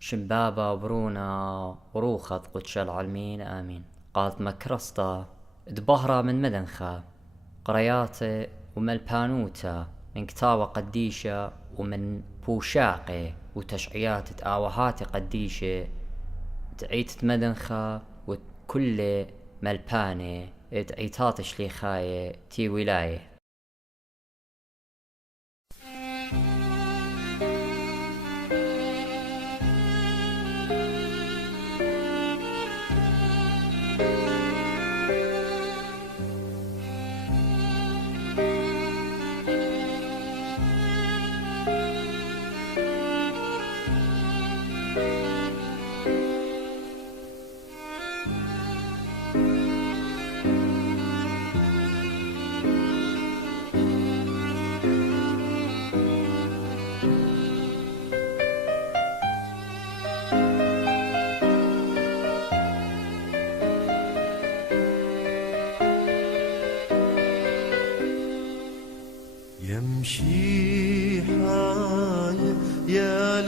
شمبابا وبرونا وروخط قدش العالمين آمين. قالت مكرسطة دبهرة من مدنخة قرياتي ومن البانوتا من كتاوة قديشة ومن بوشاقي وتشعيات تآوهات قديشة تعيت مدنخة وكل ملباني تعيتات شليخاية تي ولاية. يمشي حاية يا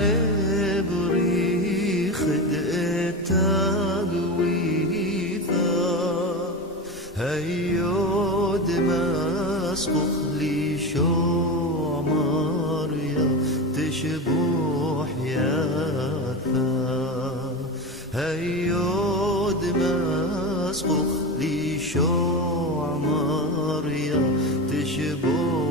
لبري خدقتا قويثا هيو دمسقخ لي شو عماريا تشبو حياثا هيو دمسقخ لي شو عماريا تشبو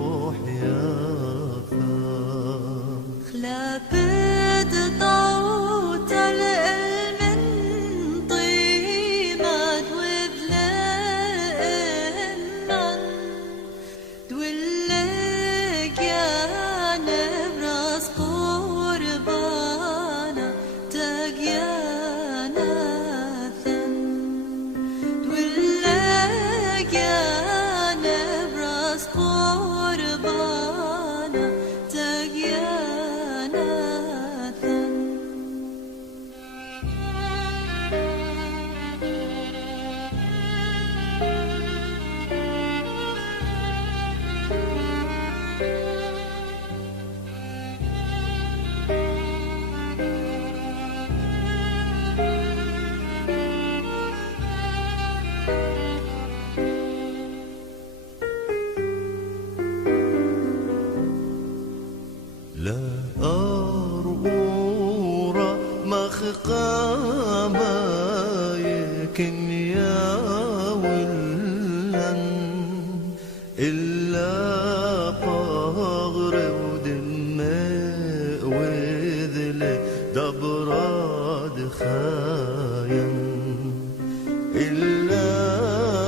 خلافت طاوت العلم طيمات وبلمن دولك يا نبرس قربانا تقيانا ثن دولك يا نبرس قربانا تقيانا ثن لا أرورا مخقاما يكن يا ولن إلا فغر ودماء وذل دبراد خاين إلا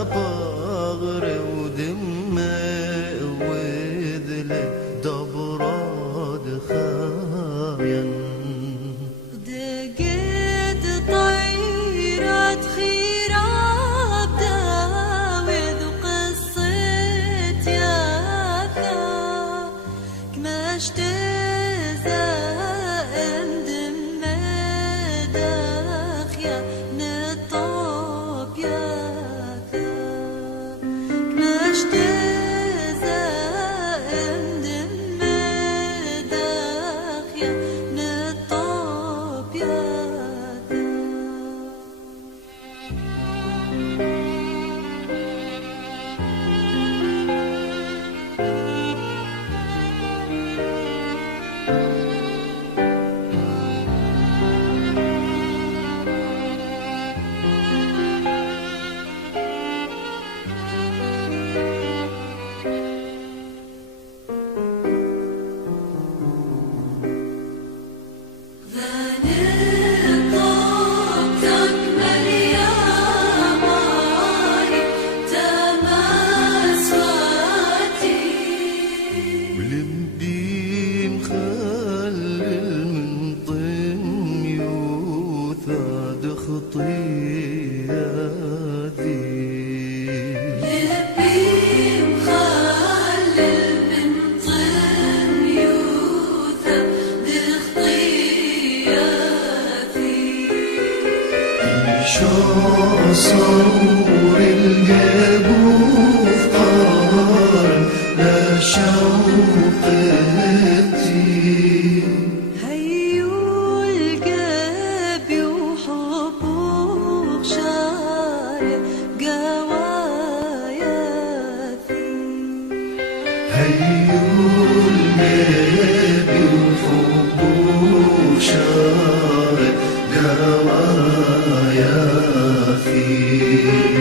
فغر ودماء وذل دبراد خاين دقت طيرة خيرات داوذ قصة ياثا كمشت زائم دم داخيا نطاب ياثا كمشت زائم دم داخيا نطاب ياثا ولبي مخلل من طين يوثا دخطياتي لبي مخلل من طن يوثا بخطياتي شو صور الجابوف قار لا شوقتي هيو القلب القلب والحب وشارك دوايا فيه